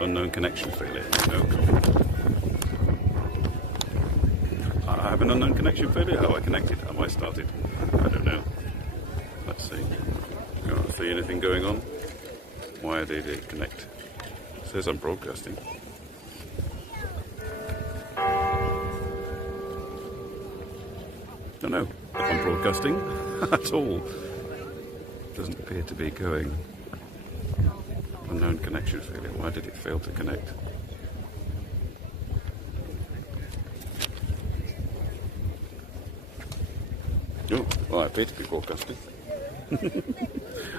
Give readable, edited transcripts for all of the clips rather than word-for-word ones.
unknown connection failure. No comment. I have an unknown connection failure. Oh, I connected. Have I started? I don't know. Let's see. Can't see anything going on. Why did it connect? It says I'm broadcasting. Don't know if I'm broadcasting at all. Doesn't appear to be going. Unknown connection failure. Why did it fail to connect? Oh, well, I appear to be broadcasting.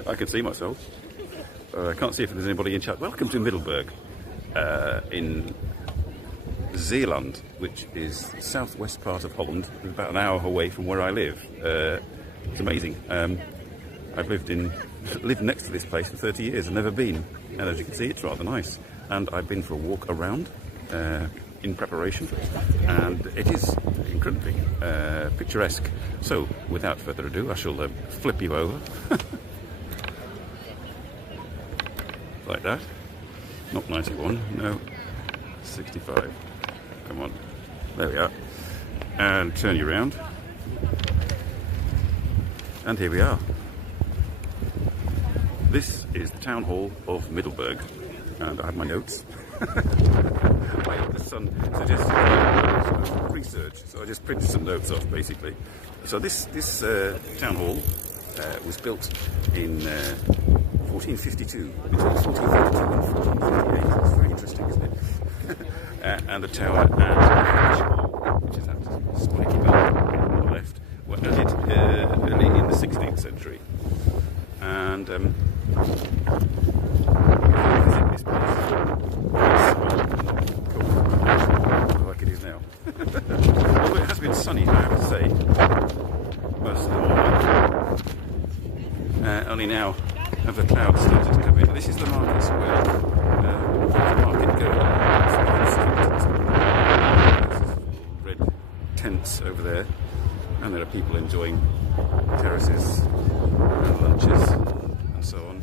I can see myself. I can't see if there's anybody in chat. Welcome to Middelburg in Zeeland, which is the southwest part of Holland, about an hour away from where I live. It's amazing. I've lived next to this place for 30 years and never been. And as you can see, it's rather nice. And I've been for a walk around in preparation, and it is incredibly picturesque. So, without further ado, I shall flip you over. Like that. Not 91, no. 65. Come on. There we are. And turn you around. And here we are. This is the town hall of Middelburg. And I have my notes. My eldest son suggested research, so I just printed some notes off, basically. So this town hall was built in 1452, between 1452 and 1458. It's very interesting, isn't it? And the tower and the hall, which is that spiky bell on the left, were added early in the 16th century. And visit this place. Like it is now. Although it has been sunny, I have to say, most of the morning. Only now have the clouds started to come in. This is the market square. The market goes. Red tents over there, and there are people enjoying terraces and lunches and so on.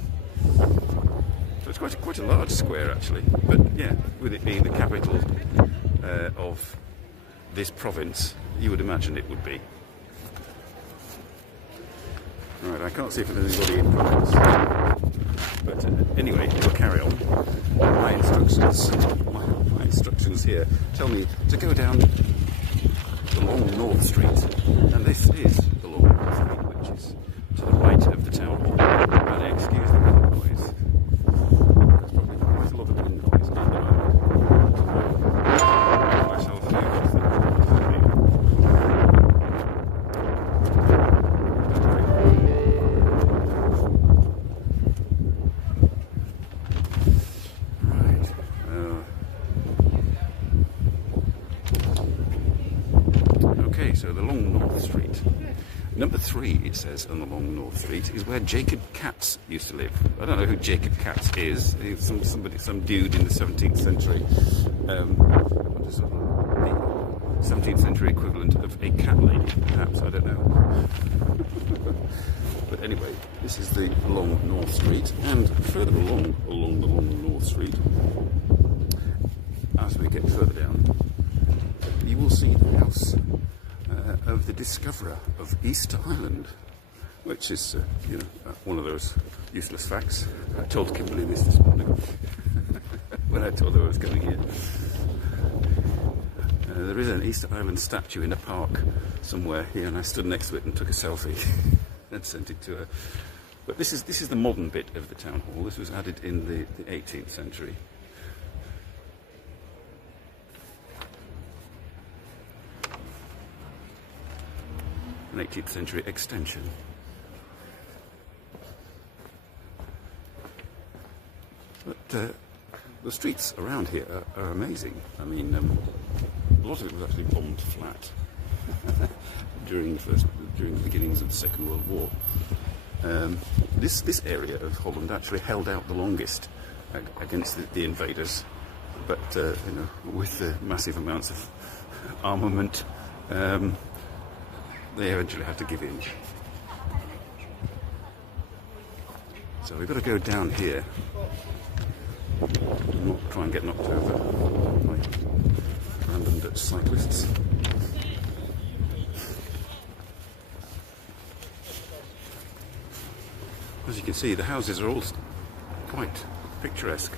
So it's quite a large square actually, but yeah, with it being the capital of this province, you would imagine it would be. Right, I can't see if there's anybody in comments, but anyway, we'll carry on. My instructions here tell me to go down the long North Street, and this is the long North Street, which is to the right of the town hall. And excuse the wind noise. There's probably quite a lot of wind noise at the moment. I shall do So the long North Street. Number 3, it says, on the long North Street, is where Jacob Cats used to live. I don't know who Jacob Cats is. He's some dude in the 17th century. What is the 17th century equivalent of a cat lady, perhaps, I don't know. But anyway, this is the long North Street, and further along the long North Street, as we get further down, you will see the house of the discoverer of Easter Island, which is, one of those useless facts. I told Kimberly this morning when I told her I was coming here. There is an Easter Island statue in a park somewhere here, and I stood next to it and took a selfie and sent it to her. But this is the modern bit of the town hall. This was added in the 18th century. An 18th century extension. But the streets around here are amazing. I mean, a lot of it was actually bombed flat during the beginnings of the Second World War. This area of Holland actually held out the longest against the invaders, but with the massive amounts of armament, they eventually had to give in. So we've got to go down here not try and get knocked over by random Dutch cyclists. As you can see, the houses are all quite picturesque,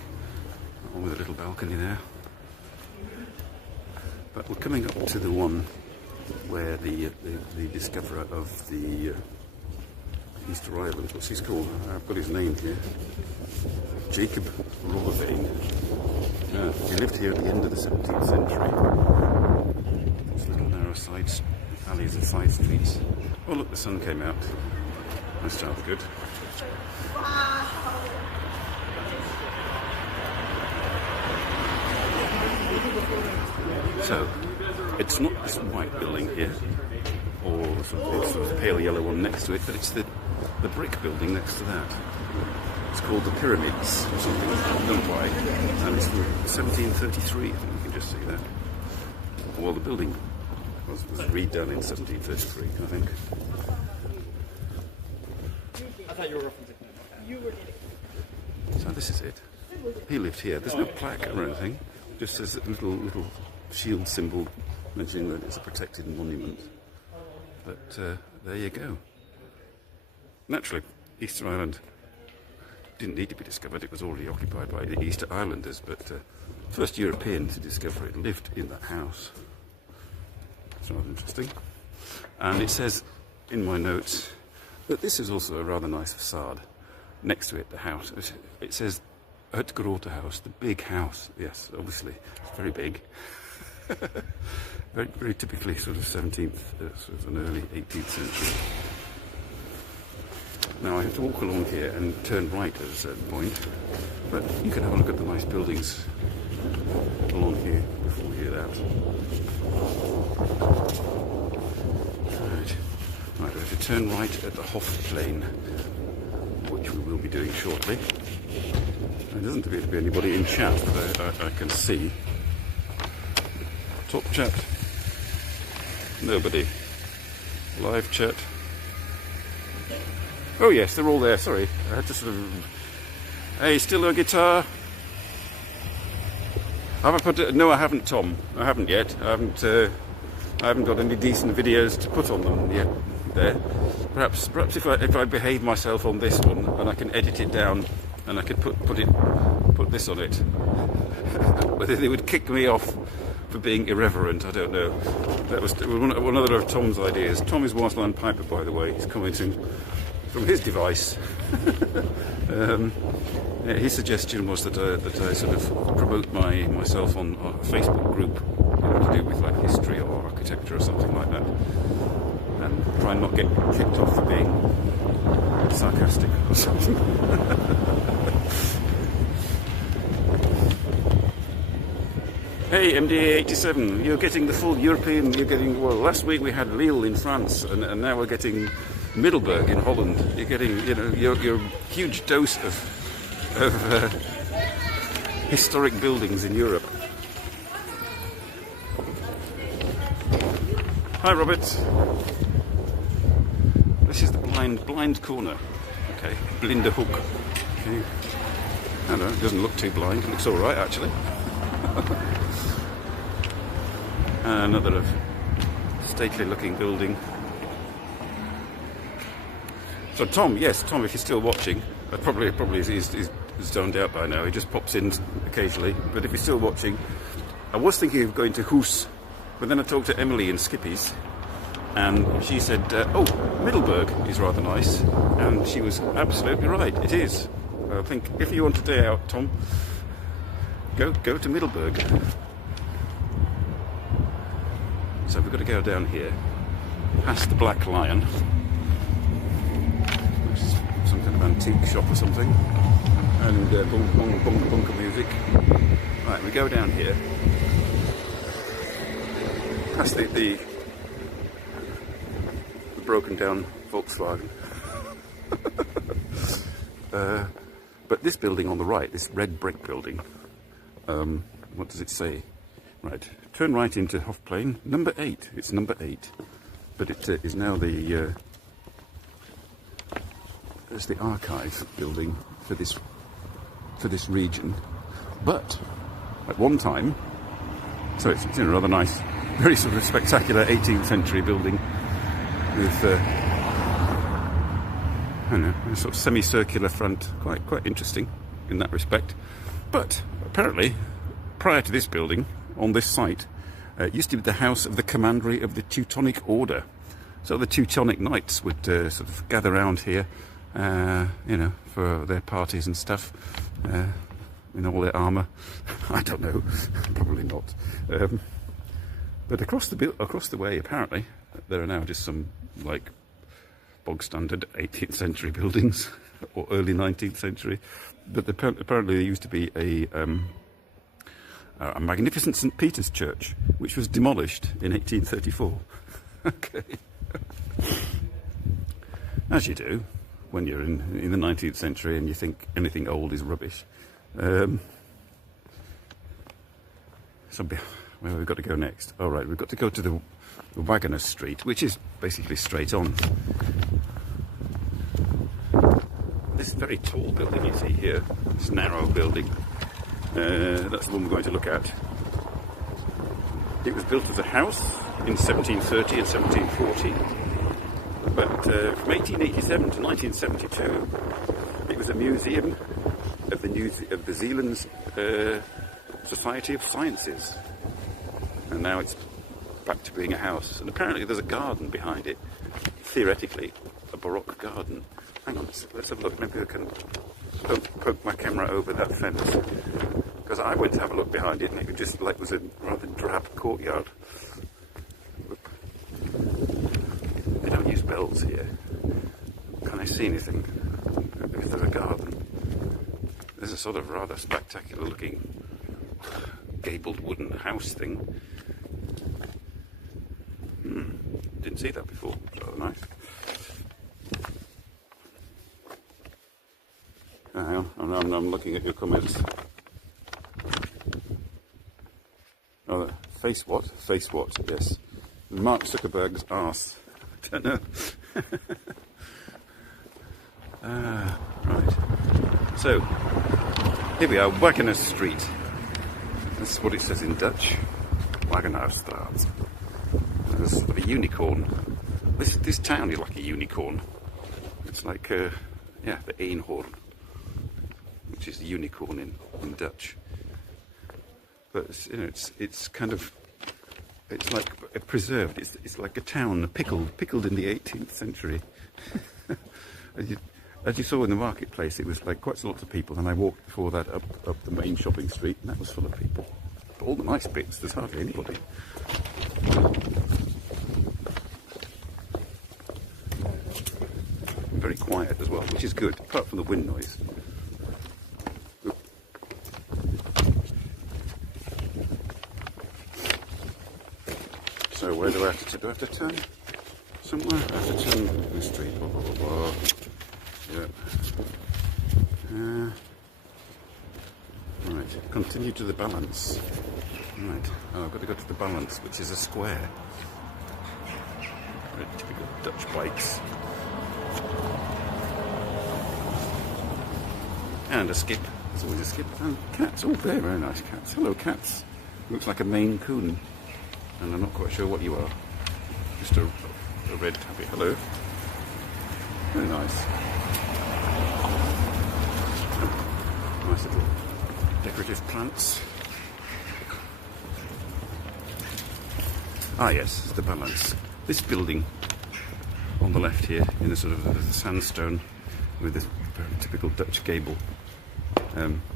all with a little balcony there. But we're coming up to the one where the discoverer of the Easter Island, what's he called? I've got his name here. Jacob Rollervein. He lived here at the end of the 17th century. These little narrow side alleys and side streets. Oh look, the sun came out. That sounds good. So, it's not this white building here, or sort of the pale yellow one next to it, but it's the brick building next to that. It's called the Pyramids, or something, I don't know why, and it's from 1733, I think you can just see that. Well, the building was redone in 1733, I think. I thought you were referencing. So this is it. He lived here. There's no plaque or anything, just as a little shield symbol mentioning that it's a protected monument. But there you go. Naturally, Easter Island didn't need to be discovered. It was already occupied by the Easter Islanders, but first European to discover it lived in that house. It's rather interesting. And it says in my notes that this is also a rather nice facade. Next to it, the house. It says Het Grote House, the big house. Yes, obviously, it's very big. very, very typically sort of 17th, sort of an early 18th century. Now I have to walk along here and turn right at a certain point, but you can have a look at the nice buildings along here before we hear that. Right, we have to turn right at the Hofplein, which we will be doing shortly. There doesn't appear to be anybody in chat that I can see. Top chat. Nobody. Live chat. Oh yes, they're all there, sorry. I had to sort of... Hey, still a guitar? Have I put it? No, I haven't, Tom. I haven't yet. I haven't got any decent videos to put on them yet there. Perhaps if I behave myself on this one and I can edit it down and I could put this on it. Whether they would kick me off for being irreverent, I don't know. That was one other of Tom's ideas. Tom is Warsline Piper, by the way. He's commenting from his device. His suggestion was that I sort of promote myself on a Facebook group, to do with like history or architecture or something like that, and try and not get kicked off for being sarcastic or something. Hey, MDA87, you're getting the full European. Well, last week we had Lille in France, and now we're getting Middelburg in Holland. You're getting, your huge dose of historic buildings in Europe. Hi, Robert. This is the blind corner. Okay, Blinde Hoek. Okay. I don't know, it doesn't look too blind. It looks all right, actually. Another stately-looking building. So Tom, yes, Tom, if you're still watching, probably he's zoned out by now. He just pops in occasionally. But if you're still watching, I was thinking of going to Hoes, but then I talked to Emily in Skippies, and she said, "Oh, Middelburg is rather nice," and she was absolutely right. It is. I think if you want a day out, Tom, go to Middelburg. So we've got to go down here, past the Black Lion, which is some kind of antique shop or something, and bunker music. Right, we go down here, past the broken down Volkswagen. But this building on the right, this red brick building, what does it say? Right, turn right into Hofplein, number 8. It's number 8, but it is now it's the archive building for this region. But at one time, so it's a rather nice, very sort of spectacular 18th century building with I don't know, a sort of semicircular front, quite interesting in that respect. But apparently, prior to this building, on this site, it used to be the house of the commandery of the Teutonic Order. So the Teutonic Knights would sort of gather around here, you know, for their parties and stuff, in all their armour. I don't know, probably not. But across the way, apparently, there are now just some like bog standard 18th century buildings or early 19th century. But apparently there used to be a magnificent St. Peter's Church, which was demolished in 1834. Okay. As you do when you're in the 19th century and you think anything old is rubbish. So where we've got to go next? All right, we've got to go to the Wagoner Street, which is basically straight on. This very tall building you see here, this narrow building, that's the one we're going to look at. It was built as a house in 1730 and 1740, but from 1887 to 1972, it was a museum of the New Zealand's Society of Sciences, and now it's back to being a house. And apparently there's a garden behind it, theoretically a Baroque garden. Hang on, let's have a look. Maybe I can poke my camera over that fence, because I went to have a look behind it and it just like was a rather drab courtyard. They don't use bells here. Can I see anything? If there's a garden, there's a sort of rather spectacular looking gabled wooden house thing. Didn't see that before. It's rather nice. Hang on, I'm looking at your comments. Oh, face what? Face what? Yes. Mark Zuckerberg's arse. I don't know. Right. So, here we are, Wagoner Street. That's what it says in Dutch. Wagonerstraat. There's sort of a unicorn. This town is like a unicorn. It's like, yeah, the eenhoorn, which is the unicorn in Dutch. But you know, it's kind of, it's like preserved. It's like a town pickled in the 18th century. As you saw in the marketplace, it was like quite a lot of people, and I walked before that up the main shopping street, and that was full of people. But all the nice bits, there's hardly anybody. Very quiet as well, which is good, apart from the wind noise. So where do I have to turn? Do I have to turn somewhere? I have to turn the street. Blah, blah, blah, blah. Yeah. Right, continue to the balance. Right, I've got to go to the balance, which is a square. Very typical Dutch bikes. And a skip. There's always a skip. And cats. Oh, very nice cats. Hello, cats. Looks like a Maine Coon. And I'm not quite sure what you are. Just a red tabby. Hello. Very nice. Nice little decorative plants. Ah yes, the balance. This building on the left here, in a sort of sandstone with this very typical Dutch gable,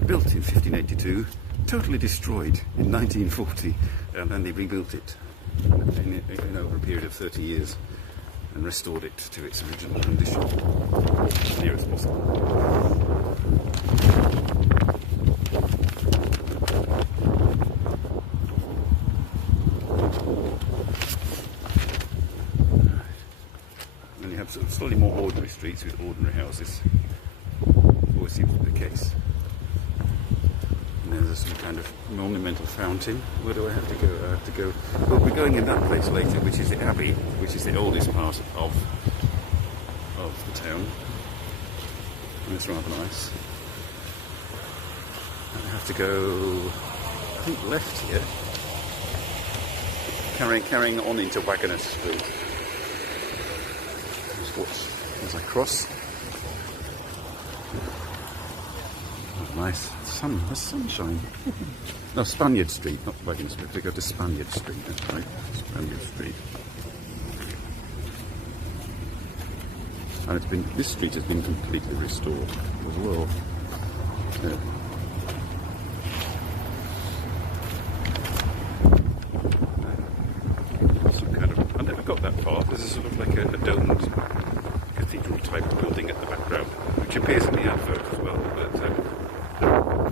built in 1582, totally destroyed in 1940, and then they rebuilt it in over a period of 30 years and restored it to its original condition as near as possible. And you have sort of slightly more ordinary streets with ordinary houses. Always seems to be the case. And there's some kind of monumental fountain. Where do I have to go? I have to go. Well, we're going in that place later, which is the Abbey, which is the oldest part of the town. And it's rather nice. have to go, I think, left here. Carrying on into Wagoner Street. Just watch as I cross. Oh, nice. The sunshine. No, Spaniard Street, not Wagoner Street. We go to Spaniard Street, that's right. Spaniard Street. And this street has been completely restored as well. Yeah. Some kind of, I never got that far. There's a sort of like a domed cathedral type building at the background, which appears in the advert as well, but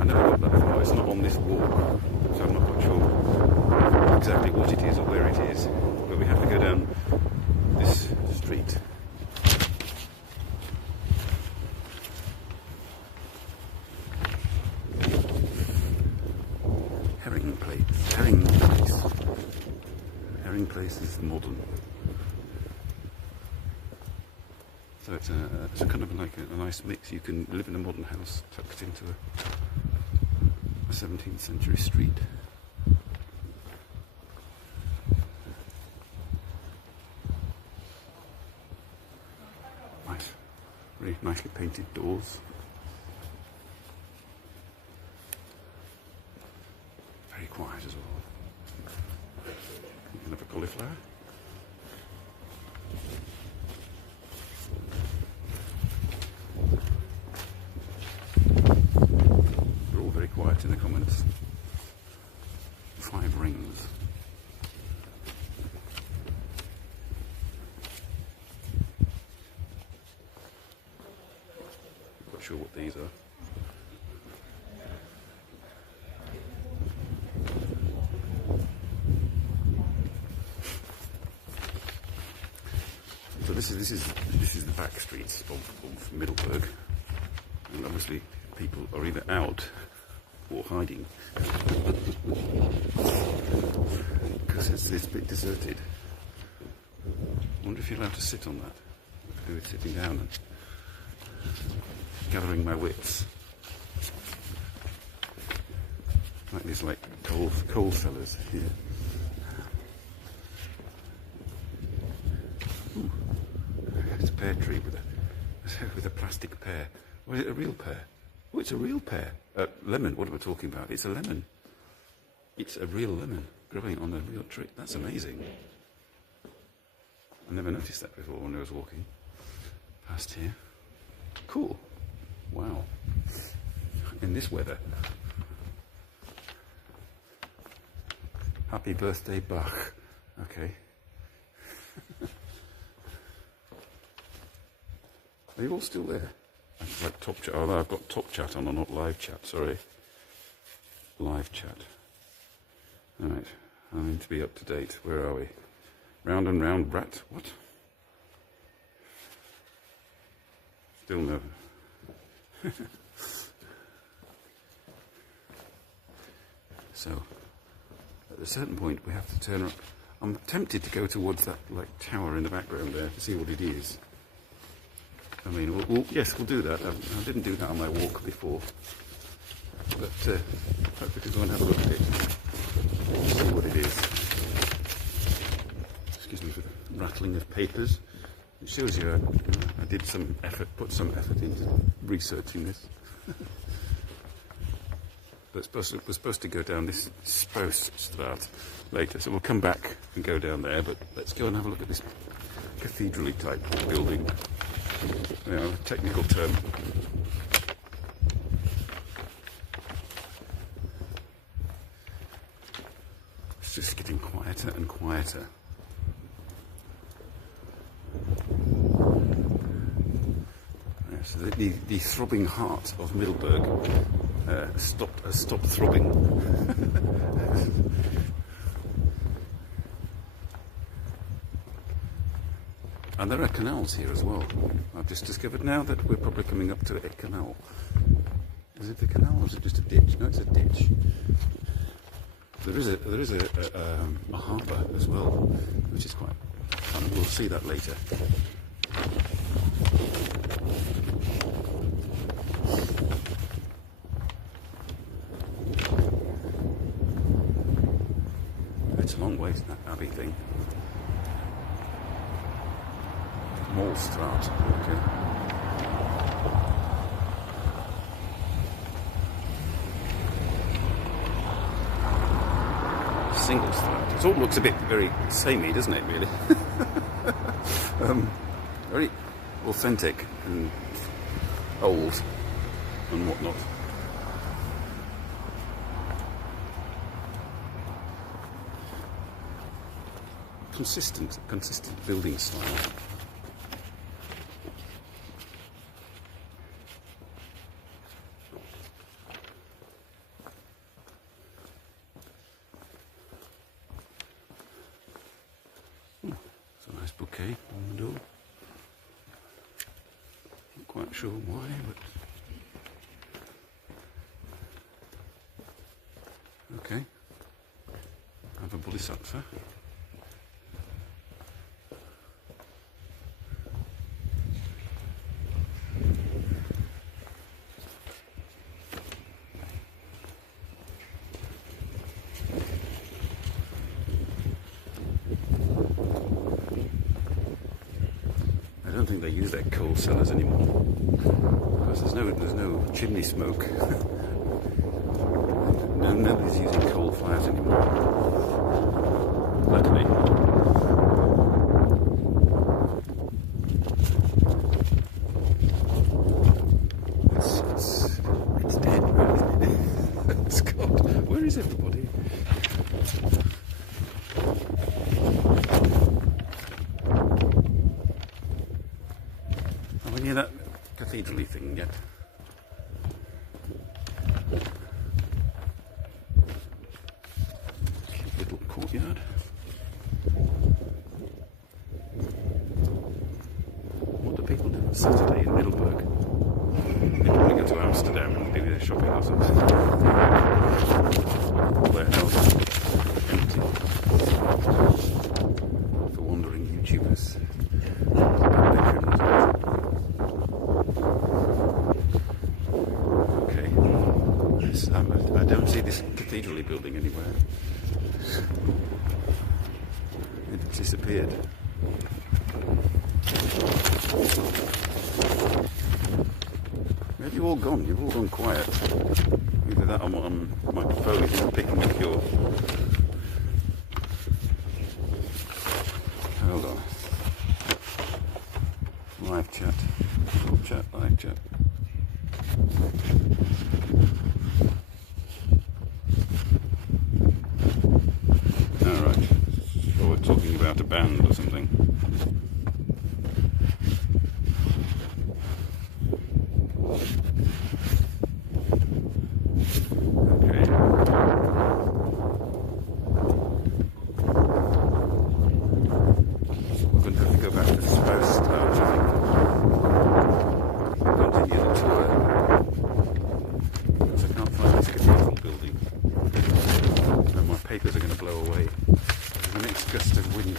I never got that far. It's not on this walk, so I'm not quite sure exactly what it is or where it is, but we have to go down this street. Herring Place is modern. So it's a kind of like a nice mix. You can live in a modern house tucked into a 17th century street. Nice, really nicely painted doors. Very quiet as well. You can have a cauliflower. They're all very quiet in the comments. 5 rings. Not sure what these are. So this is the back streets of Middelburg, and obviously people are either out or hiding because it's a bit deserted. I wonder if you're allowed to sit on that. I do it sitting down and gathering my wits. Like these like coal cellars here. Ooh. It's a pear tree with a plastic pear. Or is it a real pear? Oh, it's a real pear. Lemon, what am I talking about? It's a lemon. It's a real lemon growing on a real tree. That's amazing. I never noticed that before when I was walking past here. Cool. Wow. In this weather. Happy birthday, Bach. Okay. Are you all still there? I've like top chat. Oh, no, I've got top chat on, or not live chat. Sorry. Live chat. All right. I need to be up to date. Where are we? Round and round, rat. What? Still no. So, at a certain point, we have to turn up. I'm tempted to go towards that like tower in the background there to see what it is. I mean, yes, we'll do that. I didn't do that on my walk before, but hope we can go and have a look at it, see what it is. Excuse me for the rattling of papers. It shows you I did some effort, put some effort into researching this. But we're supposed to go down this Spooststraat later, so we'll come back and go down there. But let's go and have a look at this cathedral-y type building. You know, technical term. It's just getting quieter and quieter. Yeah, so the throbbing heart of Middelburg stopped throbbing. And there are canals here as well. I've just discovered now that we're probably coming up to a canal. Is it the canal or is it just a ditch? No, it's a ditch. There is a harbour as well, which is quite fun. We'll see that later. a long way to that Abbey thing. Mall start, okay. Single start. It all looks a bit very samey, doesn't it, really? Very authentic and old and whatnot. Consistent building style. It's a nice bouquet on the door. Not quite sure why, but okay. I have a bodhisattva. I don't think they use their coal cellars anymore because there's no chimney smoke. Nobody's using coal fires anymore. Luckily. It's dead, really. It's God. Where is everybody? Are we near that cathedral-y thing yet? Cute little courtyard. What do people do on Saturday in Middelburg? They probably go to Amsterdam and do their shopping or something. All their houses empty for wandering YouTubers. I don't see this cathedral building anywhere. It disappeared. Where have you all gone? You've all gone quiet. Either that or my phone isn't picking up your... Hold on. Live chat. Live chat. Alright. So we're talking about a band or something. Okay. We're going to have to go back to the spouse start, I think. Continue the tour. Because I can't find this cathedral building. And my papers are going to blow away. The next gust of wind.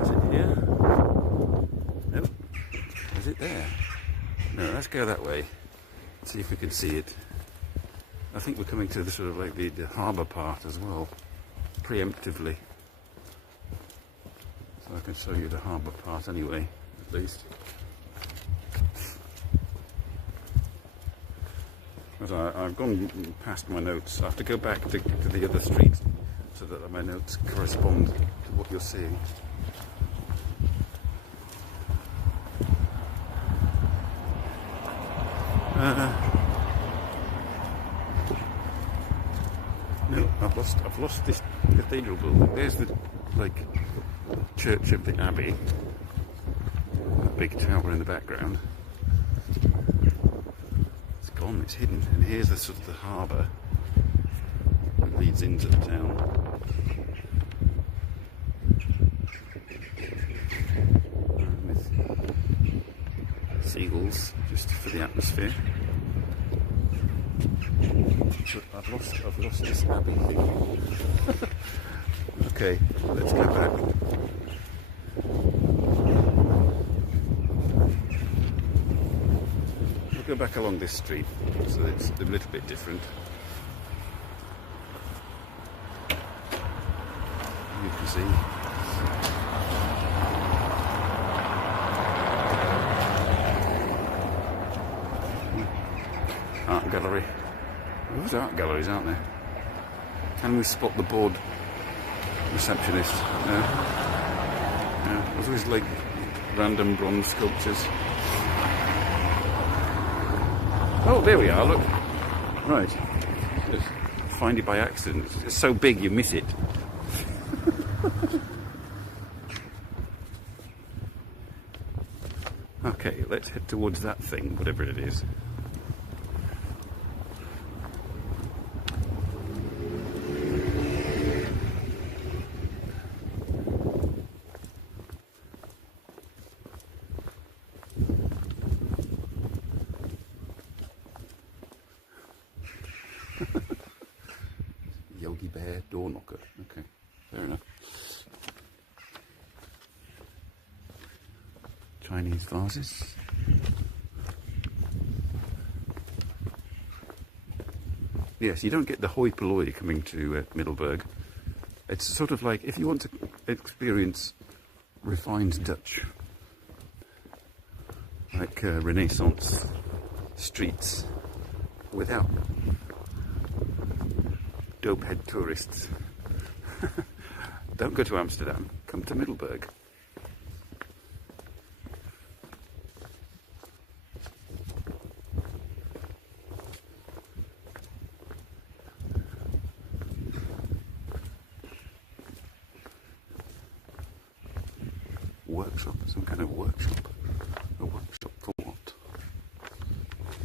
Is it here? Nope. Is it there? No, let's go that way. See if we can see it. I think we're coming to the sort of like the harbour part as well, preemptively. So I can show you the harbour part anyway, at least. But I've gone past my notes. I have to go back to the other street so that my notes correspond to what you're seeing. No, I've lost this cathedral building. There's the church of the Abbey, a big tower in the background. It's gone. It's hidden. And here's the sort of the harbour that leads into the town. With seagulls just for the atmosphere. I've lost this Abbey thing. Okay, let's go back. We'll go back along this street, so it's a little bit different. You can see. Art gallery. There's art galleries, aren't there? Can we spot the board receptionist? No. No. There's always like random bronze sculptures. Oh, there we are, look. Right. Just find it by accident. It's so big you miss it. Okay, let's head towards that thing, whatever it is. Yogi Bear door knocker. Okay, fair enough. Chinese vases. Yes, you don't get the hoi polloi coming to Middelburg. It's sort of like if you want to experience refined Dutch, like Renaissance streets, without dopehead tourists. Don't go to Amsterdam, come to Middelburg. Workshop, some kind of workshop. A workshop for what?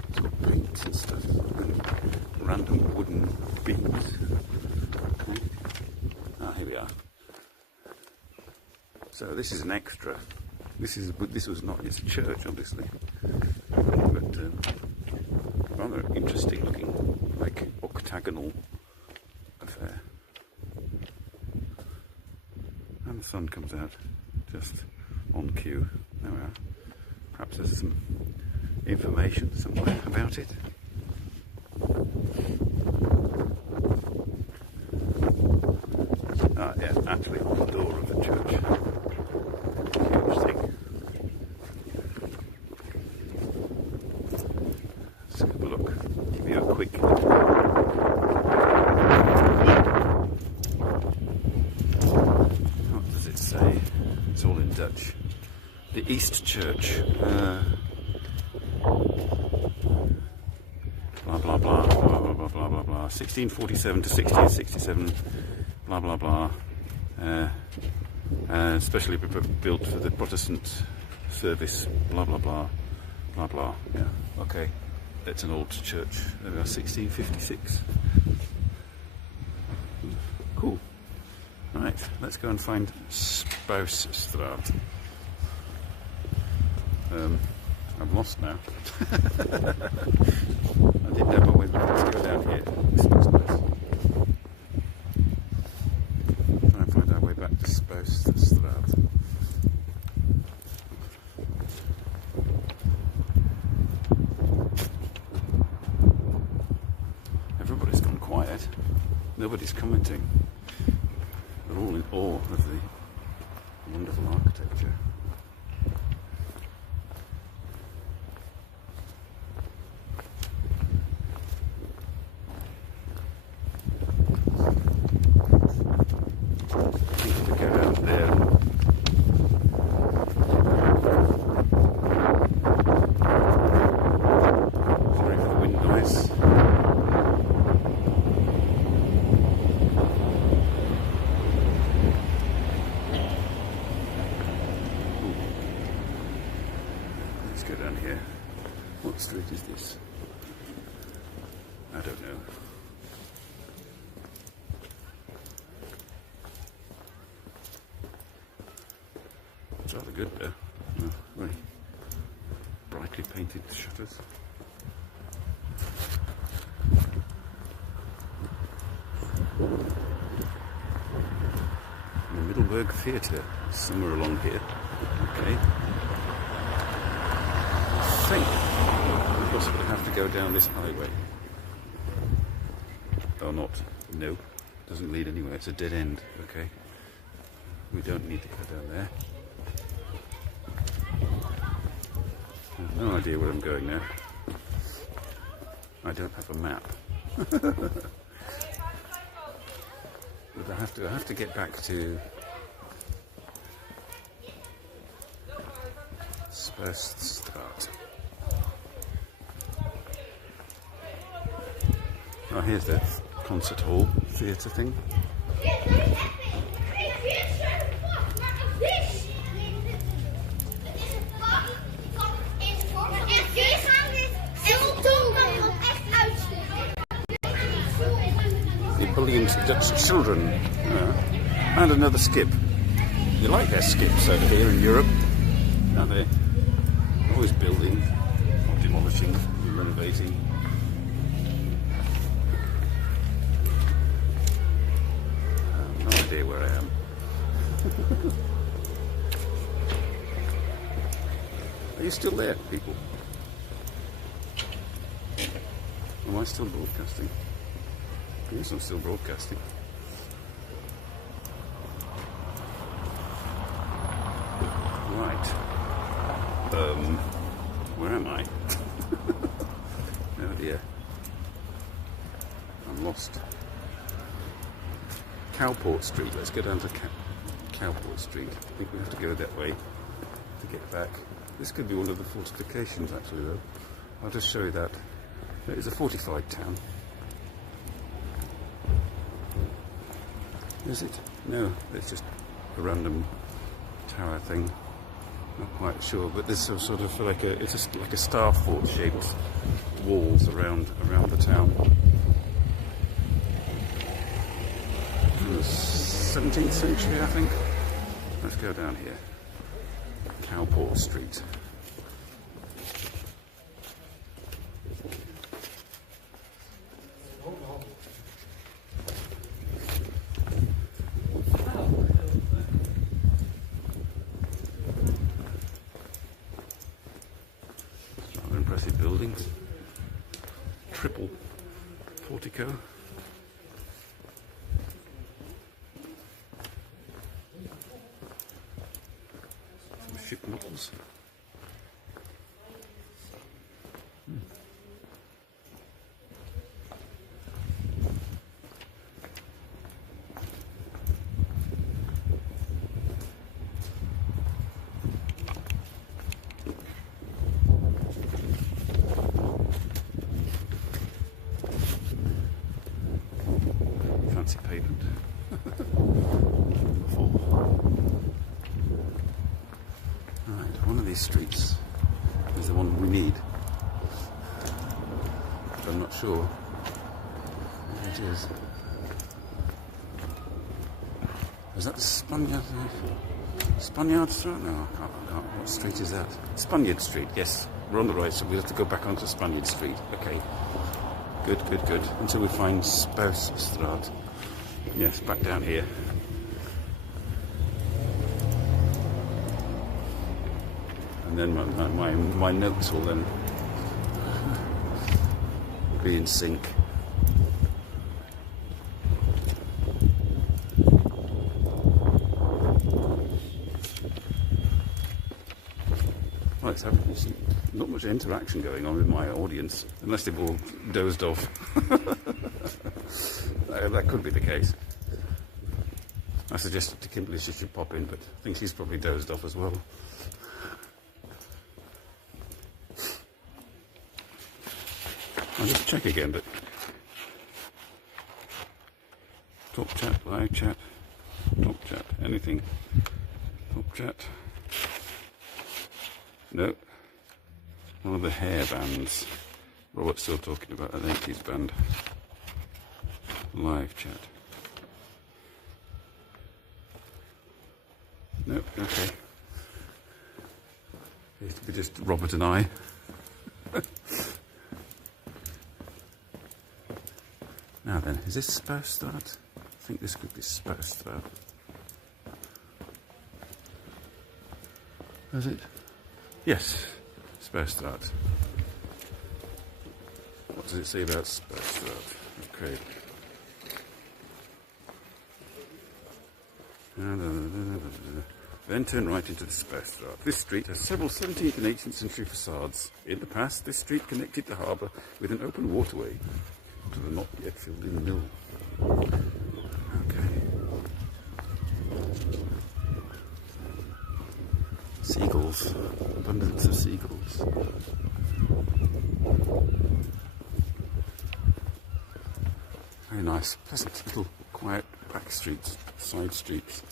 It's got paints and stuff and random wooden beams. Okay. Ah, here we are. So this is an extra. This was not. It's a church, obviously, but rather interesting looking, like octagonal affair. And the sun comes out just on cue. There we are. Perhaps there's some information somewhere about it. Ah, yeah, actually on the door of the church. Huge thing. Let's have a look. Give you a quick. What does it say? It's all in Dutch. The East Church. Blah blah blah blah blah blah blah blah blah. 1647 to 1667. Blah blah blah. Especially built for the Protestant service. Blah blah blah. Blah blah. Yeah. Okay. That's an old church. There we are. 1656. Cool. Right. Let's go and find Spuisstraat. I'm lost now. I didn't know my way back. Let's go down here. This looks nice. Try and find our way back to Spuisstraat. Everybody's gone quiet. Nobody's commenting. They're all in awe of the wonderful architecture. Go down here. What street is this? I don't know. It's rather good though. Oh, very brightly painted shutters. The Middelburg Theatre, somewhere along here. Okay. I think we've possibly have to go down this highway. Or not. No. Doesn't lead anywhere. It's a dead end. Okay. We don't need to go down there. I have no idea where I'm going now. I don't have a map. But I have to get back to Spurststraat. Oh, here's the concert hall, theatre thing. The brilliant Dutch children. And another skip. You like their skips over here in Europe, aren't they? Always building, demolishing, renovating. No idea where I am. Are you still there, people? Am I still broadcasting? Yes, I'm still broadcasting. Right. Where am I? Oh dear. I'm lost. Cowport Street. Let's go down to Cowport Street. I think we have to go that way to get back. This could be one of the fortifications, actually, though. I'll just show you that. It is a fortified town. Is it? No, it's just a random tower thing. Not quite sure, but there's sort of like a star fort shaped walls around the town. From the 17th century, I think. Let's go down here. Cowport Street. Rather impressive building. Triple portico. Ship models. Fancy pavement. One of these streets is the one we need, but I'm not sure where it is. Is that the Spaniard Street? No, I can't. What street is that? Spaniard Street, yes. We're on the right, so we'll have to go back onto Spaniard Street. Okay. Good. Until we find Spuisstraat. Yes, back down here. And then my notes will then be in sync. Well, there's not much interaction going on with my audience, unless they've all dozed off. That could be the case. I suggested to Kimberly she should pop in, but I think she's probably dozed off as well. I'll just check again, but talk chat, live chat, talk chat, anything, talk chat. No, one of the hair bands. Robert's still talking about an 80s band. Live chat. No, okay. It used to be just Robert and I. Now then, is this Spuisstraat? I think this could be Spuisstraat. Is it? Yes, Spuisstraat. What does it say about Sperstraat? Okay. Then turn right into the Sperstraat. This street has several 17th and 18th century facades. In the past, this street connected the harbour with an open waterway to the not yet filled in mill. Okay. Seagulls. Abundance of seagulls. Very nice, pleasant little quiet back streets, side streets.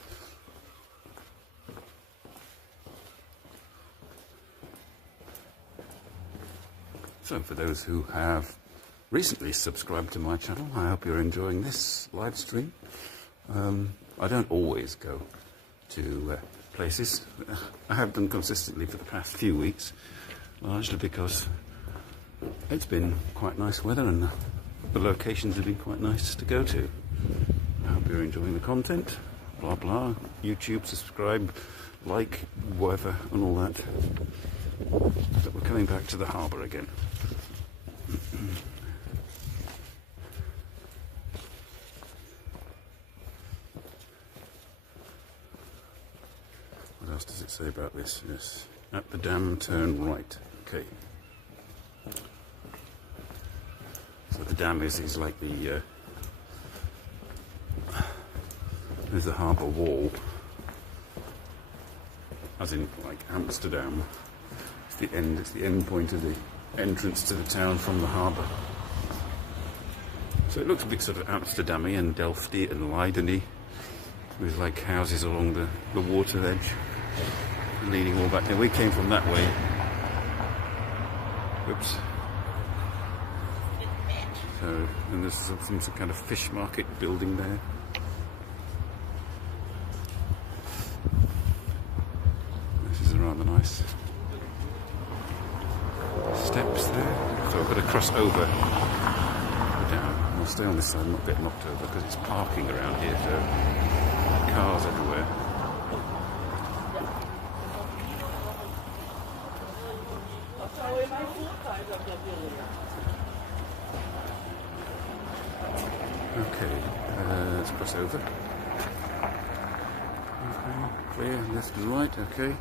So for those who have recently subscribed to my channel, I hope you're enjoying this live stream. I don't always go to places. I have done consistently for the past few weeks, largely because it's been quite nice weather and the locations have been quite nice to go to. I hope you're enjoying the content, blah blah, YouTube, subscribe, like, whatever, and all that. But we're coming back to the harbour again. What else does it say about this? Yes. At the dam, turn right. Okay. So the dam is like the there's the harbour wall, as in like Amsterdam. It's the end point of the entrance to the town from the harbour. So it looks a bit sort of Amsterdam-y and Delfty and Leiden-y, with like houses along the water edge, leading all back there. We came from that way. Whoops. So, and there's some kind of fish market building there. This is rather nice. Steps there. So I've got to cross over down. I'll stay on this side and not get knocked over because it's parking around here, so cars everywhere. Okay, let's cross over. Okay, clear, left and right, okay.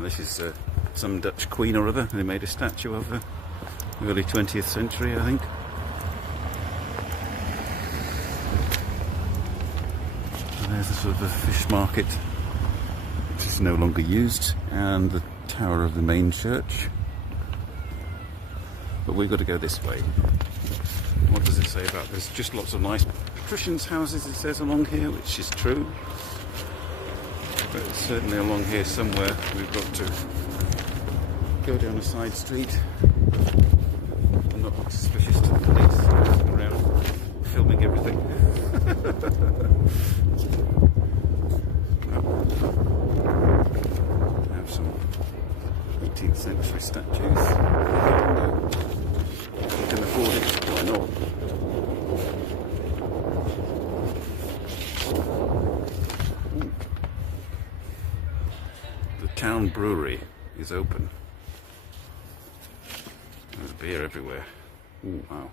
This is some Dutch queen or other. They made a statue of her, early 20th century, I think. And there's a sort of a fish market, which is no longer used, and the tower of the main church. But we've got to go this way. What does it say about this? Just lots of nice patricians' houses, it says along here, which is true. But certainly along here somewhere we've got to go down a side street. I'm not suspicious to the police around filming everything. Have some 18th century statues. If you can afford it, why not? Town brewery is open. There's beer everywhere. Ooh, wow.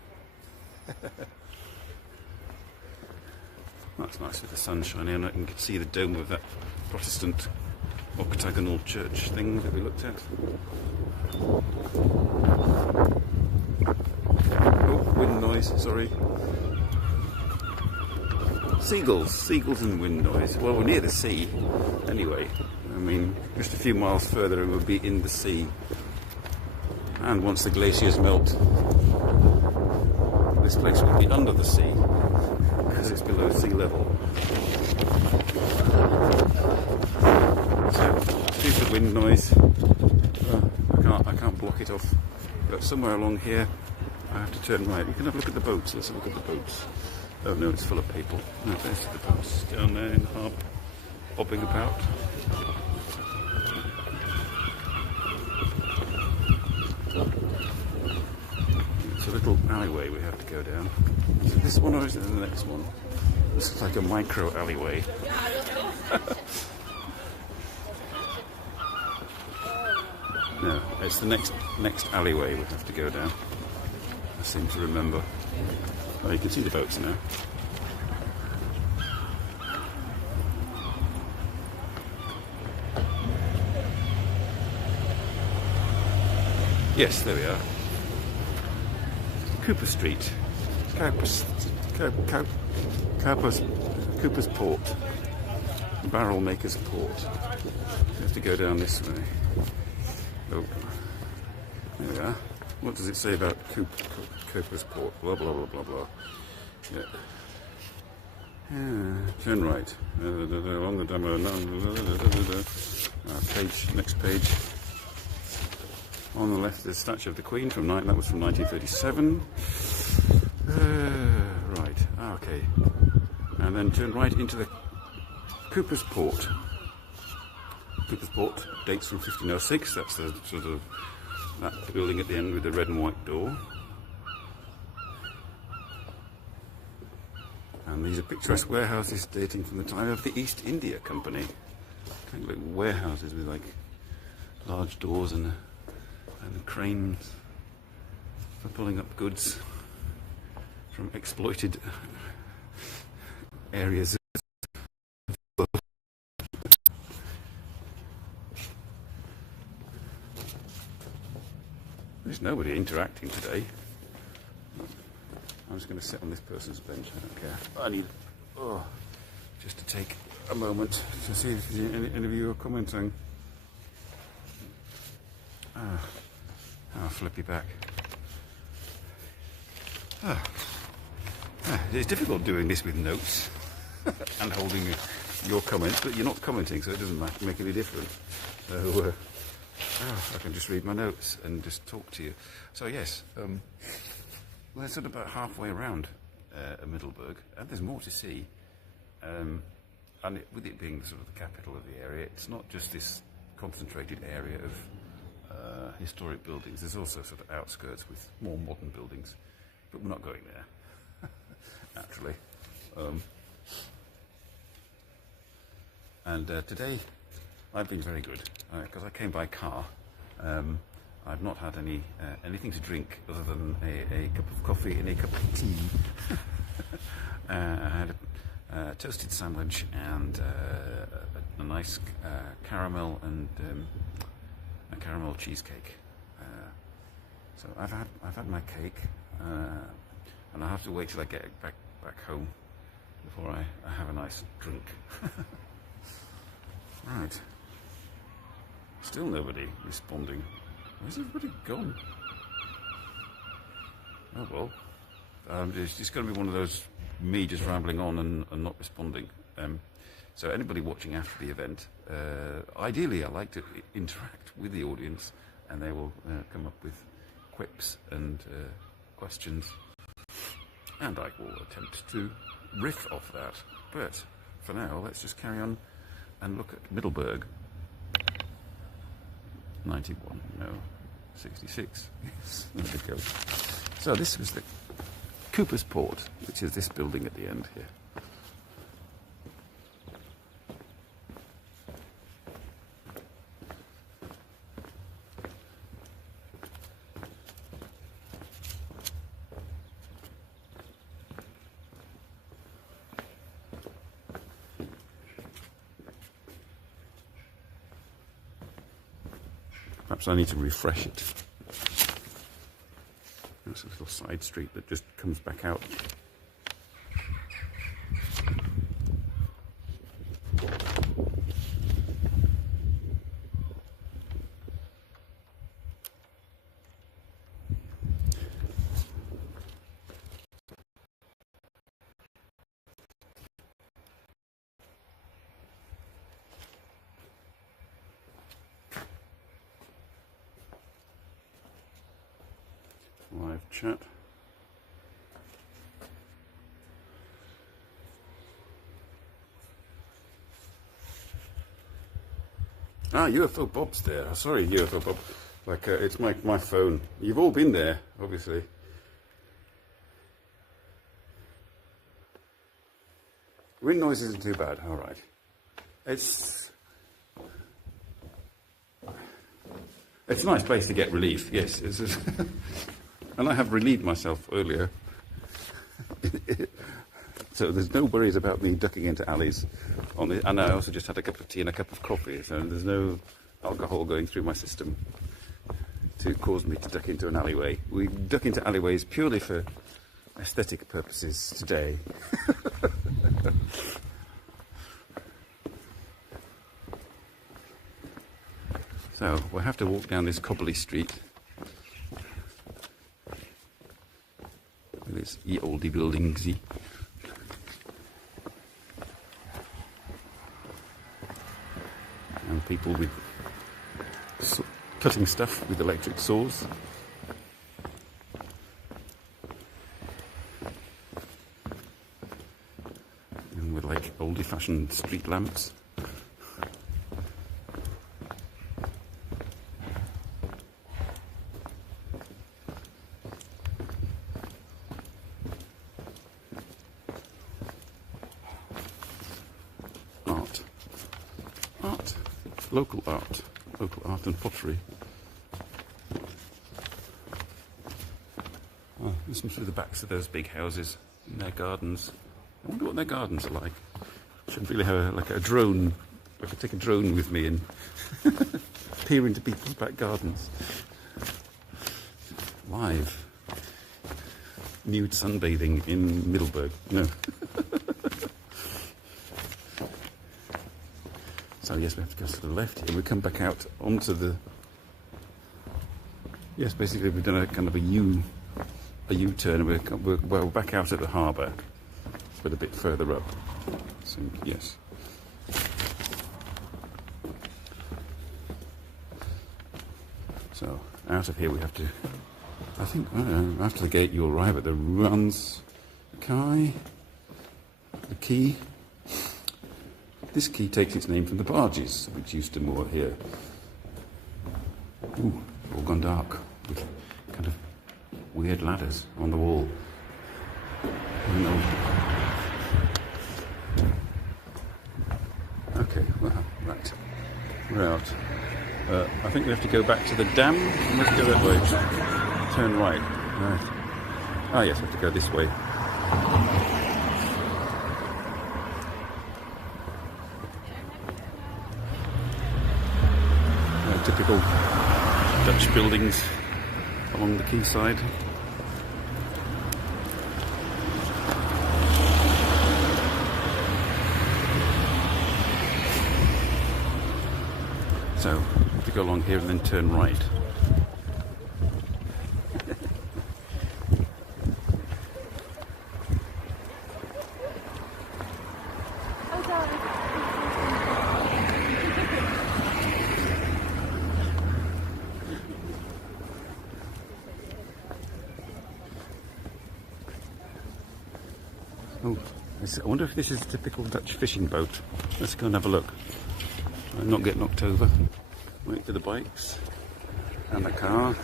That's nice with the sun shining on it, and you can see the dome of that Protestant octagonal church thing that we looked at. Oh, wind noise, sorry. Seagulls and wind noise. Well, we're near the sea, anyway. I mean, just a few miles further it would be in the sea. And once the glaciers melt, this place will be under the sea, because it's below sea level. So, excuse the wind noise. I can't block it off. But somewhere along here, I have to turn right. You can have a look at the boats. Let's have a look at the boats. Oh no, it's full of people. No, there's the boats down there in the harbour, bobbing about. It's a little alleyway we have to go down. Is it this one or is it the next one? This is like a micro alleyway. No, it's the next alleyway we have to go down. I seem to remember. Oh, you can see the boats now. Yes, there we are. Cooper Street. Cooper's Port. Barrel Maker's Port. We have to go down this way. Oh, there we are. What does it say about Cooper's Port? Blah, blah, blah, blah, blah. Yeah. Turn right. Along the demo. Page, next page. On the left, there's a statue of the Queen that was from 1937. Right, okay. And then turn right into the Cooper's Port. Cooper's Port dates from 1506. That's the sort of that building at the end with the red and white door. And these are picturesque warehouses dating from the time of the East India Company. Kind of like warehouses with like large doors and cranes for pulling up goods from exploited areas. There's nobody interacting today. I'm just going to sit on this person's bench. I don't care. I need just to take a moment to see if any of you are commenting. I'll flip you back. It's difficult doing this with notes and holding your comments, but you're not commenting, so it doesn't make any difference. So I can just read my notes and just talk to you. So yes, we're sort of about halfway around Middelburg, and there's more to see. And with it being sort of the capital of the area, it's not just this concentrated area of historic buildings. There's also sort of outskirts with more modern buildings, but we're not going there, naturally. And today I've been very good because I came by car. I've not had anything to drink other than a cup of coffee and a cup of tea. I had a toasted sandwich and a nice caramel and a caramel cheesecake. So I've had my cake, and I have to wait till I get back home before I have a nice drink. Right. Still nobody responding. Where's everybody gone? Oh well. It's just going to be one of those me just rambling on and not responding. So anybody watching after the event, ideally I like to interact with the audience, and they will come up with quips and questions, and I will attempt to riff off that. But for now, let's just carry on and look at Middelburg. 91, no, 66. Yes, there we go. So this was the Cooper's Port, which is this building at the end here. Perhaps I need to refresh it. There's a little side street that just comes back out. Live chat. UFO Bob's there. Sorry, UFO Bob. Like, it's my phone. You've all been there, obviously. Wind noise isn't too bad. All right. It's a nice place to get relief, yes. And I have relieved myself earlier. So there's no worries about me ducking into alleys. And I also just had a cup of tea and a cup of coffee, so there's no alcohol going through my system to cause me to duck into an alleyway. We duck into alleyways purely for aesthetic purposes today. So we'll have to walk down this cobbly street with its ye olde buildingsy. And people with cutting stuff with electric saws. And with like old-fashioned street lamps. Local art and pottery. Oh, listen through the backs of those big houses in their gardens. I wonder what their gardens are like. Should really have a drone. I could take a drone with me and peer into people's back gardens. Live. Nude sunbathing in Middelburg. No. So yes, we have to go to the left here. We come back out onto the... Yes, basically we've done a kind of a U-turn. We're back out at the harbour, but a bit further up. So yes. So out of here we have to... I think after the gate you'll arrive at the Runs Kai, the quay. This quay takes its name from the barges which used to moor here. Ooh, all gone dark with kind of weird ladders on the wall. Oh, no. Okay, well, right. We're out. I think we have to go back to the dam. Let's go that way. Turn right. Right. Ah, yes, we have to go this way. Typical Dutch buildings along the quayside. So, we have to go along here and then turn right. Oh, I wonder if this is a typical Dutch fishing boat. Let's go and have a look. Not get knocked over. Wait for the bikes and the car.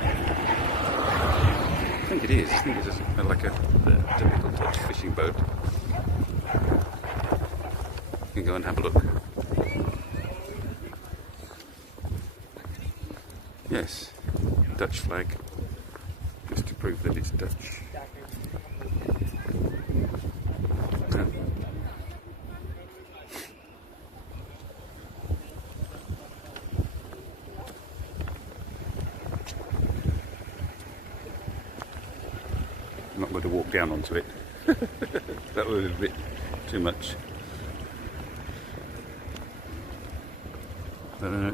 I think it is. I think it's like a typical Dutch fishing boat. You can go and have a look. Yes, Dutch flag, just to prove that it's Dutch. I'm not going to walk down onto it. That would be a bit too much.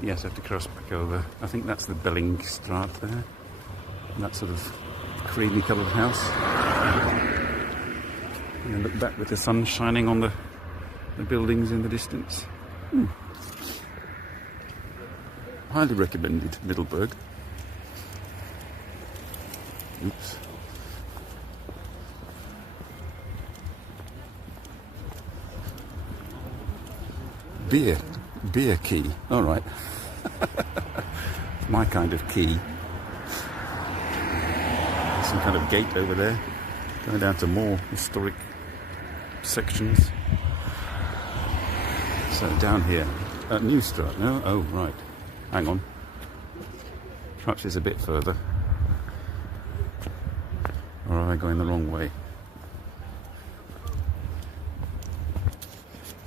Yes, I have to cross back over. I think that's the Bellingstraat there. And that sort of creamy coloured house. And then look back with the sun shining on the buildings in the distance. Highly recommended, Middelburg. Oops. Beer key. All right. My kind of key. There's some kind of gate over there, going down to more historic sections. So down here, Nieuwstraat. No, oh right. Hang on. Perhaps it's a bit further. Or am I going the wrong way?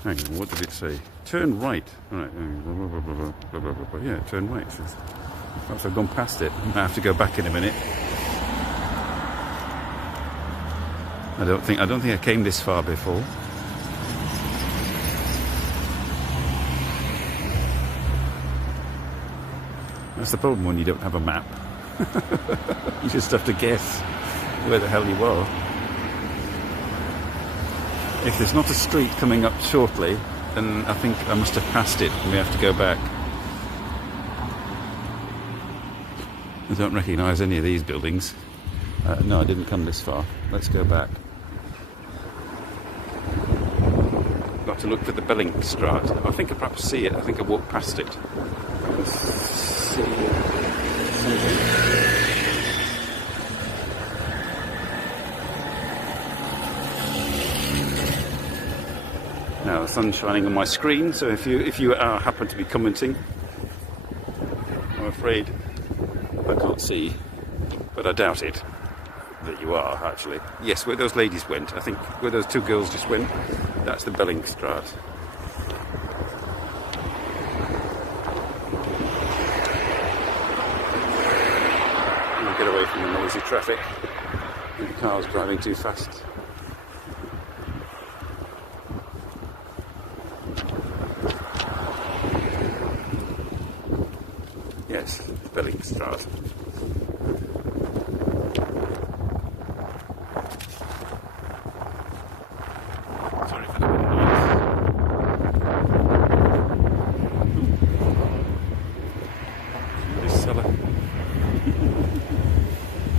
Hang on, what did it say? Turn right. Right. Yeah, turn right. It says. Perhaps I've gone past it. I have to go back in a minute. I don't think I came this far before. That's the problem when you don't have a map. You just have to guess where the hell you are. If there's not a street coming up shortly, then I think I must have passed it and we have to go back. I don't recognise any of these buildings. No, I didn't come this far. Let's go back. Got to look for the Bellingstraat. I think I perhaps see it. I think I walked past it. Let's see something. Now the sun's shining on my screen, so if you happen to be commenting, I'm afraid I can't see, but I doubt it that you are actually. Yes, where those ladies went, I think where those two girls just went, that's the Bellingstraat. I'll get away from the noisy traffic and the cars driving too fast. Yes, Bellingstraat. Sorry for the noise. This cellar.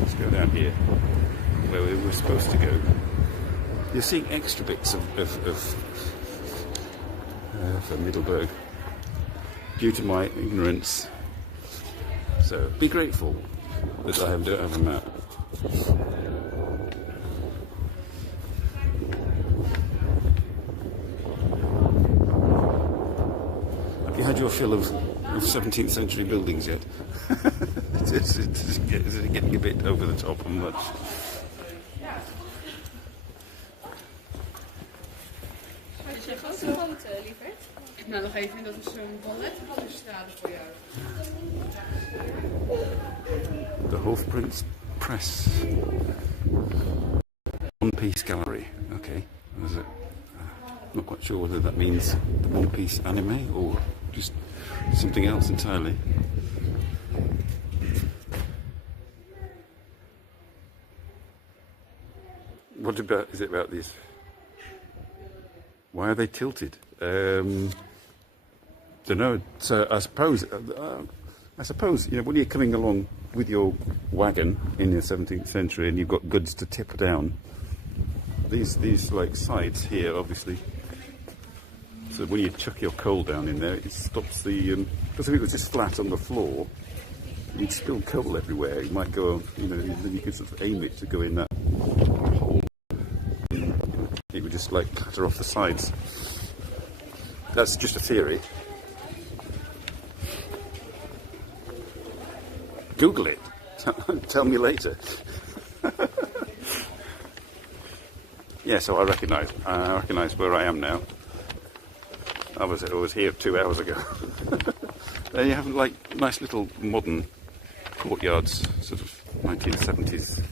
Let's go down here, where we were supposed to go. You're seeing extra bits of Middelburg due to my ignorance. So be grateful that I don't have a map. Have you had your fill of 17th century buildings yet? It's getting a bit over the top and much. Is je grote hand, lieverd? Ik nou nog even, dat is zo'n balletbalustrade voor jou. The Hoofdprins Press. One Piece Gallery. Okay. Is it? Not quite sure whether that means the One Piece anime or just something else entirely. What about, is it about these? Why are they tilted? Don't know. So I suppose, you know, when you're coming along with your wagon in the 17th century and you've got goods to tip down, these like sides here, obviously. So when you chuck your coal down in there, it stops the. Because if it was just flat on the floor, you'd spill coal everywhere. You might go, you know, then you could sort of aim it to go in that hole. It would just like clatter off the sides. That's just a theory. Google it. Tell me later. Yeah, so I recognise where I am now. I was here 2 hours ago. There you have like nice little modern courtyards, sort of 1970s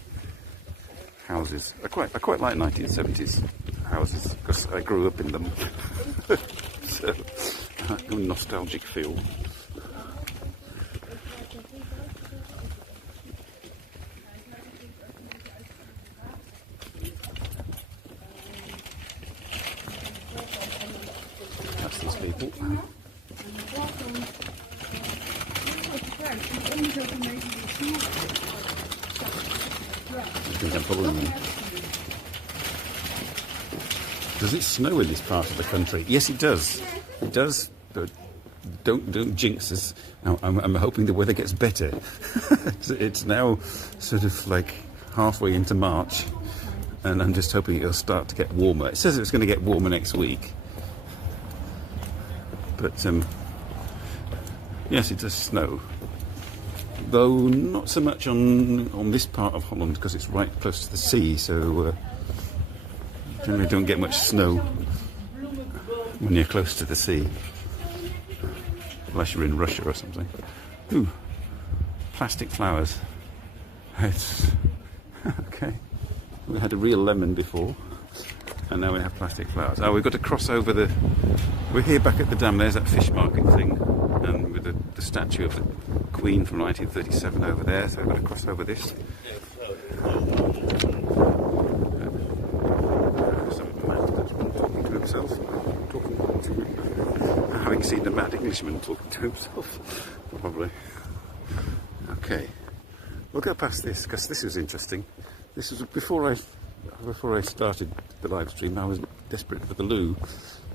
houses. I quite like 1970s houses because I grew up in them. So a nostalgic feel. That's these people. I think I'm following them. Does it snow in this part of the country? Yes, it does. It does, but don't jinx us. I'm hoping the weather gets better. It's now sort of like halfway into March, and I'm just hoping it'll start to get warmer. It says it's going to get warmer next week, but Yes, it does snow. Though not so much on this part of Holland because it's right close to the sea, so generally don't get much snow when you're close to the sea. Unless you're in Russia or something. Ooh, plastic flowers. It's okay. We had a real lemon before, and now we have plastic flowers. Oh, we've got to cross over the... We're here back at the dam. There's that fish market thing, and with the statue of the Queen from 1937 over there, so we've got to cross over this. Some mad Dutchman talking to himself, having seen a mad Englishman talking to himself, probably. Okay, we'll go past this because this was interesting. This was before I started the live stream. I was desperate for the loo,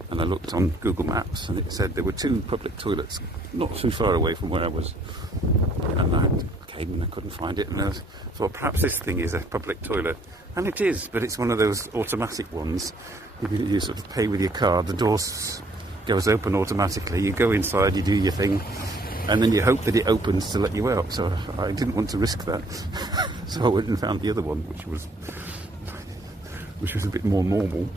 and I looked on Google Maps, and it said there were 2 public toilets not too far away from where I was. And I came and I couldn't find it, and I thought perhaps this thing is a public toilet, and it is, but it's one of those automatic ones. You sort of pay with your card, the door goes open automatically. You go inside, you do your thing, and then you hope that it opens to let you out. So I didn't want to risk that, so I went and found the other one, which was a bit more normal.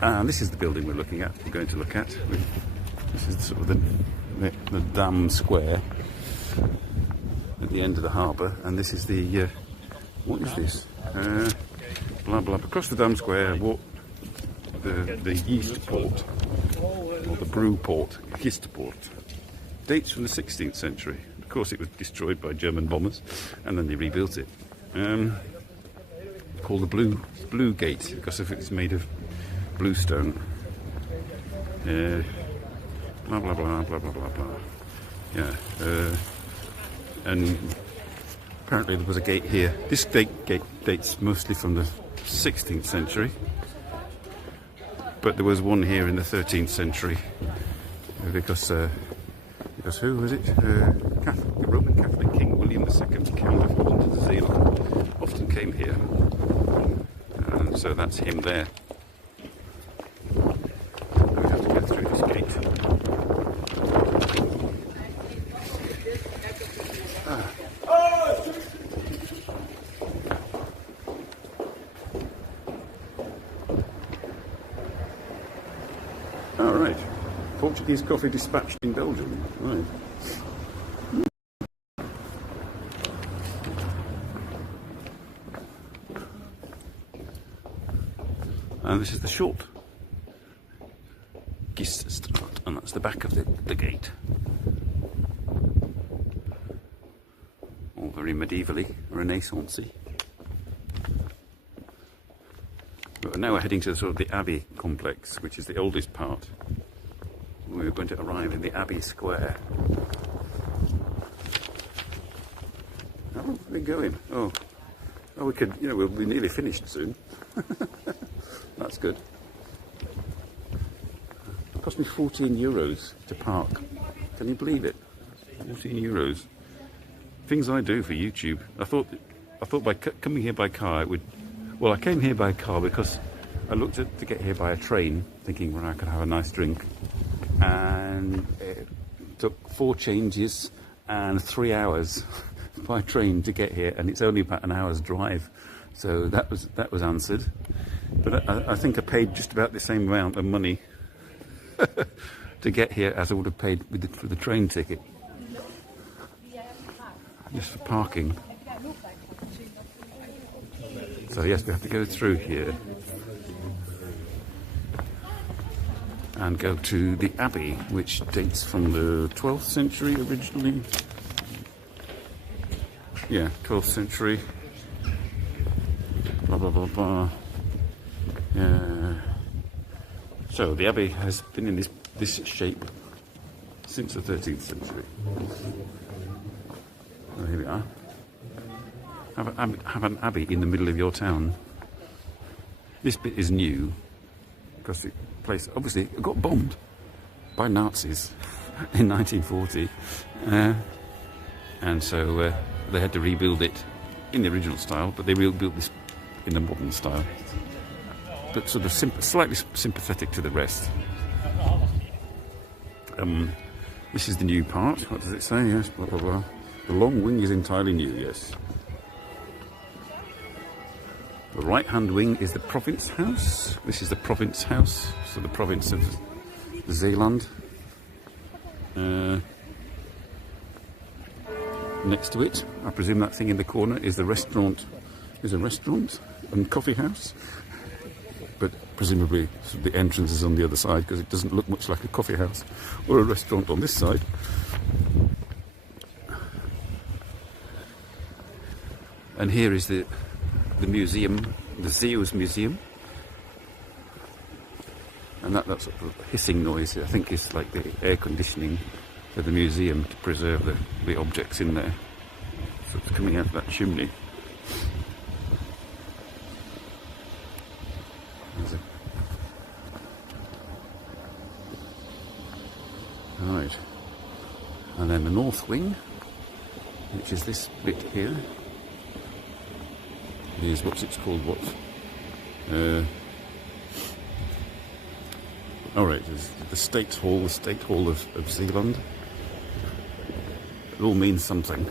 And this is the building we're looking at. We're going to look at. This is sort of the dam square at the end of the harbour, and this is the what is this? Blah blah. Across the dam square, walk the yeast port, or the brew port, yeast port. Dates from the 16th century. Of course, it was destroyed by German bombers, and then they rebuilt it. Called the Blue Gate because of it's made of bluestone. Blah blah blah blah blah blah blah. Yeah, and apparently there was a gate here. This gate dates mostly from the 16th century, but there was one here in the 13th century because who was it? The Roman Catholic King William II, Count of Holland and Zeeland, often came here, and so that's him there. We have to go through this gate. All right. Portuguese coffee dispatched in Belgium. Right. And this is the short Giststraat, and that's the back of the gate. All very medievally, Renaissance-y. But now we're heading to sort of the Abbey complex, which is the oldest part. We're going to arrive in the Abbey Square. How long have we been going? Oh, we could, we'll be nearly finished soon. That's good. It cost me €14 to park. Can you believe it? €14. Things I do for YouTube. I thought by coming here by car it would. Well, I came here by car because I looked to get here by a train, thinking, well, I could have a nice drink, and it took 4 changes and 3 hours by train to get here, and it's only about an hour's drive, so that was answered. But I think I paid just about the same amount of money to get here as I would have paid for the train ticket, just for parking. So yes, we have to go through here and go to the Abbey, which dates from the 12th century originally. Yeah, 12th century. Blah blah blah blah. Yeah. So the Abbey has been in this shape since the 13th century. Oh, here we are. Have an abbey in the middle of your town. This bit is new because the place obviously got bombed by Nazis in 1940, and so they had to rebuild it in the original style, but they rebuilt this in the modern style, but sort of slightly sympathetic to the rest. This is the new part. What does it say? Yes, blah, blah, blah. The long wing is entirely new, yes. The right-hand wing is the province house. This is the province house, so the province of Zeeland. Next to it, I presume that thing in the corner is the restaurant. Is a restaurant and coffee house, but presumably the entrance is on the other side because it doesn't look much like a coffee house or a restaurant on this side. And here is the museum, the Zeus Museum, and that sort of hissing noise I think is like the air conditioning for the museum to preserve the objects in there. So it's coming out of that chimney. Right, and then the north wing, which is this bit here, is what's it's called, what? All right, there's the State Hall of Zeeland. It all means something.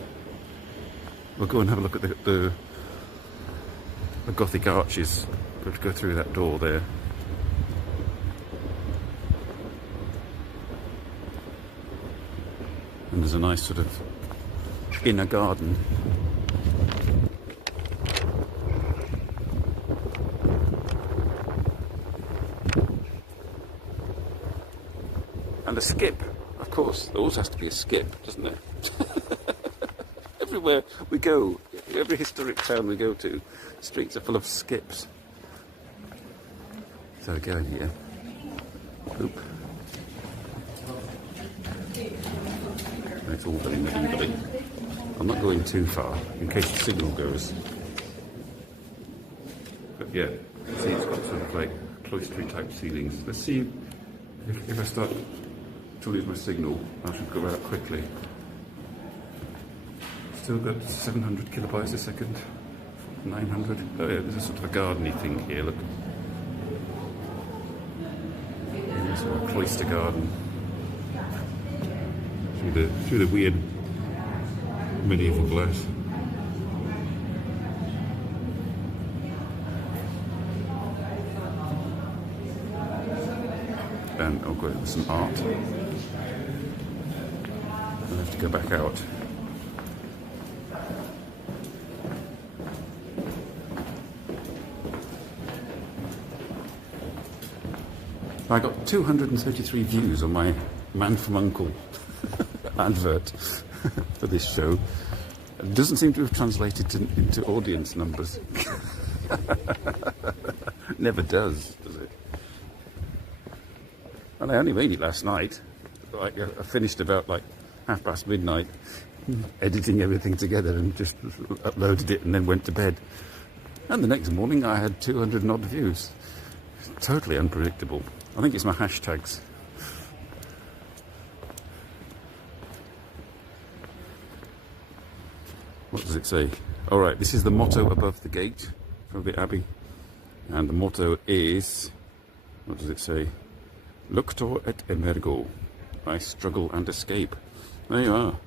We'll go and have a look at the Gothic arches. We've got to go through that door there. And there's a nice sort of inner garden. And a skip, of course. There always has to be a skip, doesn't there? Everywhere we go, every historic town we go to, streets are full of skips. So we go in here. Oop. It's all very medieval. I'm not going too far in case the signal goes. But yeah, see, it's got sort of like cloistery type ceilings. Let's see if I start to lose my signal. I should go out quickly. Still got 700 kilobytes a second. 900. Oh yeah, there's a sort of a gardeny thing here. Look. Yeah, sort of a cloister garden. Through the weird medieval glass. And I'll go with some art. I'll have to go back out. I got 233 views on my Man from Uncle advert for this show. It doesn't seem to have translated into audience numbers. Never does it? And I only made it last night. Like, I finished about like midnight, editing everything together and just uploaded it and then went to bed. And the next morning I had 200 and odd views. Totally unpredictable. I think it's my hashtags. What does it say? All right, this is the motto above the gate of the abbey. And the motto is, what does it say? Luctor et emergo. I struggle and escape. There you are.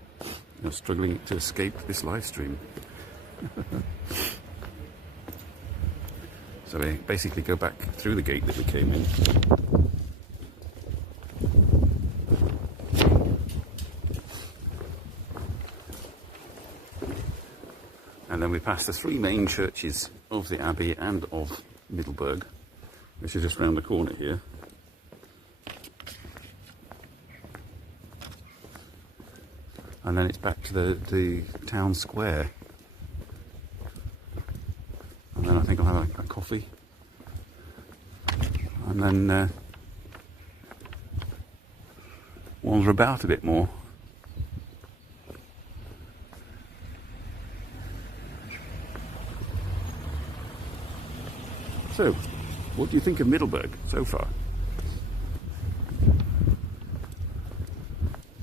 You're struggling to escape this live stream. So we basically go back through the gate that we came in. And then we pass the three main churches of the Abbey and of Middelburg, which is just round the corner here. And then it's back to the town square. And then I think I'll have a coffee. And then wander about a bit more. So, what do you think of Middelburg so far?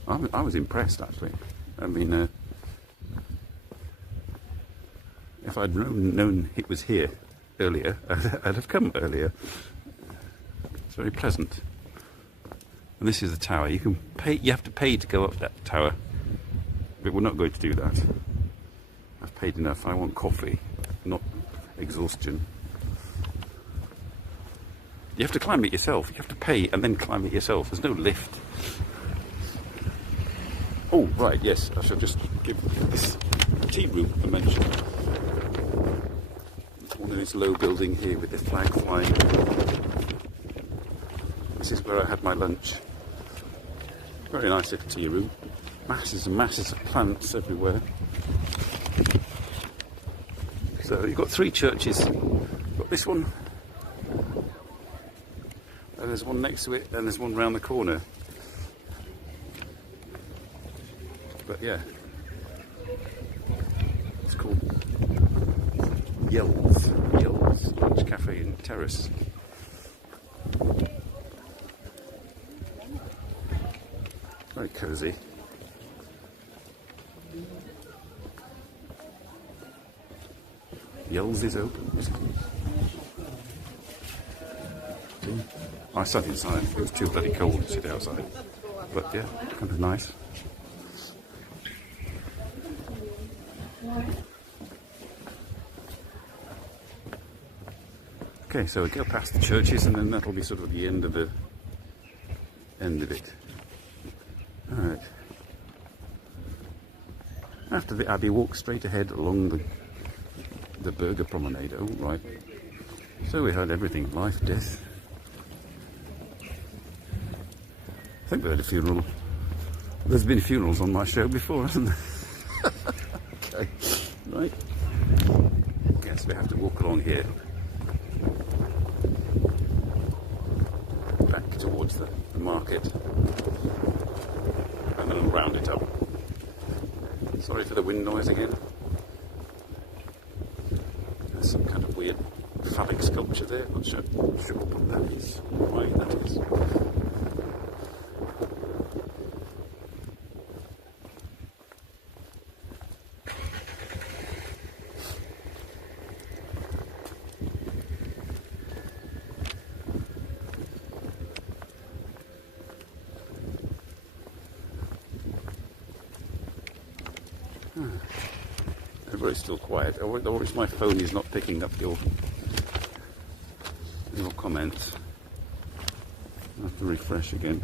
I was impressed, actually. I mean, if I'd known it was here earlier, I'd have come earlier. It's very pleasant. And this is the tower. You can pay. You have to pay to go up that tower. But we're not going to do that. I've paid enough. I want coffee, not exhaustion. You have to climb it yourself. You have to pay and then climb it yourself. There's no lift. Oh, right, yes. I shall just give this tea room a mention. It's one of this low building here with the flag flying. This is where I had my lunch. Very nice little tea room. Masses and masses of plants everywhere. So you've got 3 churches. You've got this one. And there's one next to it, and there's one round the corner. But yeah, it's called Yells Lunch Cafe and Terrace. Very cosy. Yells is open, isn't it? I sat inside. It was too bloody cold to sit outside. But yeah, kind of nice. Okay, so we go past the churches, and then that'll be sort of the end of it. All right. After the Abbey, walk straight ahead along the Burger Promenade. Oh, right. So we had everything: life, death. I think we had a funeral. There's been funerals on my show before, hasn't there? Okay, right. Guess we have to walk along here. Back towards the market. And then round it up. Sorry for the wind noise again. There's some kind of weird phallic sculpture there. Not sure what that is. Why that is. Everybody's still quiet. Or is my phone is not picking up your comments? I have to refresh again.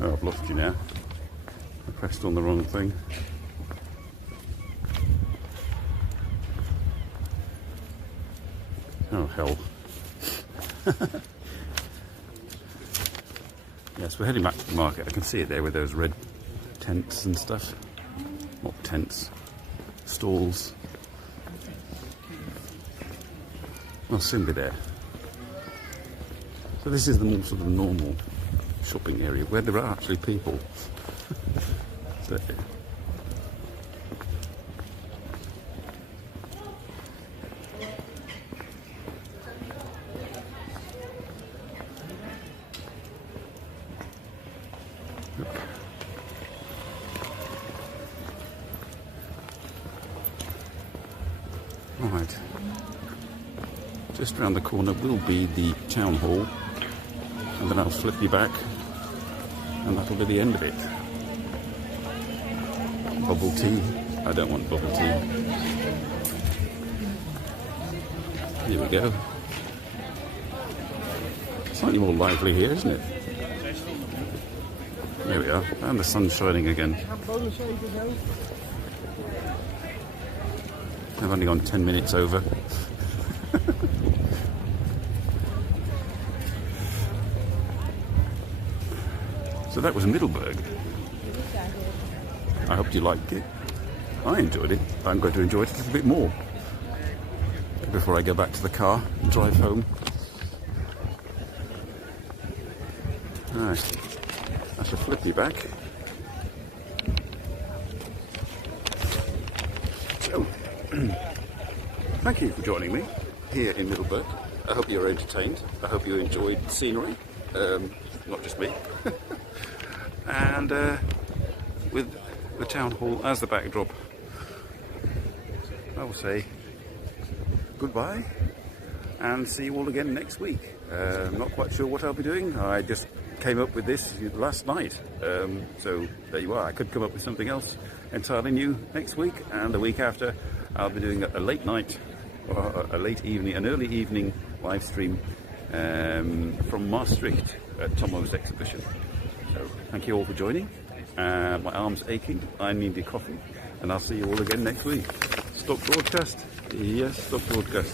Oh, I've lost you now. I pressed on the wrong thing. Oh, hell. Yes, we're heading back to the market. I can see it there with those red tents and stuff. Not tents, stalls. I'll soon be there. So this is the more sort of normal shopping area where there are actually people. So, right. Just round the corner will be the town hall, and then I'll flip you back, and that'll be the end of it. Bubble tea. I don't want bubble tea. Here we go. Slightly more lively here, isn't it? There we are, and the sun's shining again. I've only gone 10 minutes over. So that was Middelburg. I hope you liked it. I enjoyed it. I'm going to enjoy it a little bit more before I go back to the car and drive home. Alright, I shall flip you back. So, thank you for joining me here in Middelburg. I hope you were entertained. I hope you enjoyed the scenery. Not just me. And with the town hall as the backdrop, I will say goodbye and see you all again next week. I'm not quite sure what I'll be doing. I just came up with this last night, so there you are. I could come up with something else entirely new next week, and the week after I'll be doing a late night, or a late evening, an early evening live stream from Maastricht at Tomo's exhibition. So thank you all for joining. My arm's aching, I need a coffee, and I'll see you all again next week. Stop broadcast? Yes, stop broadcast.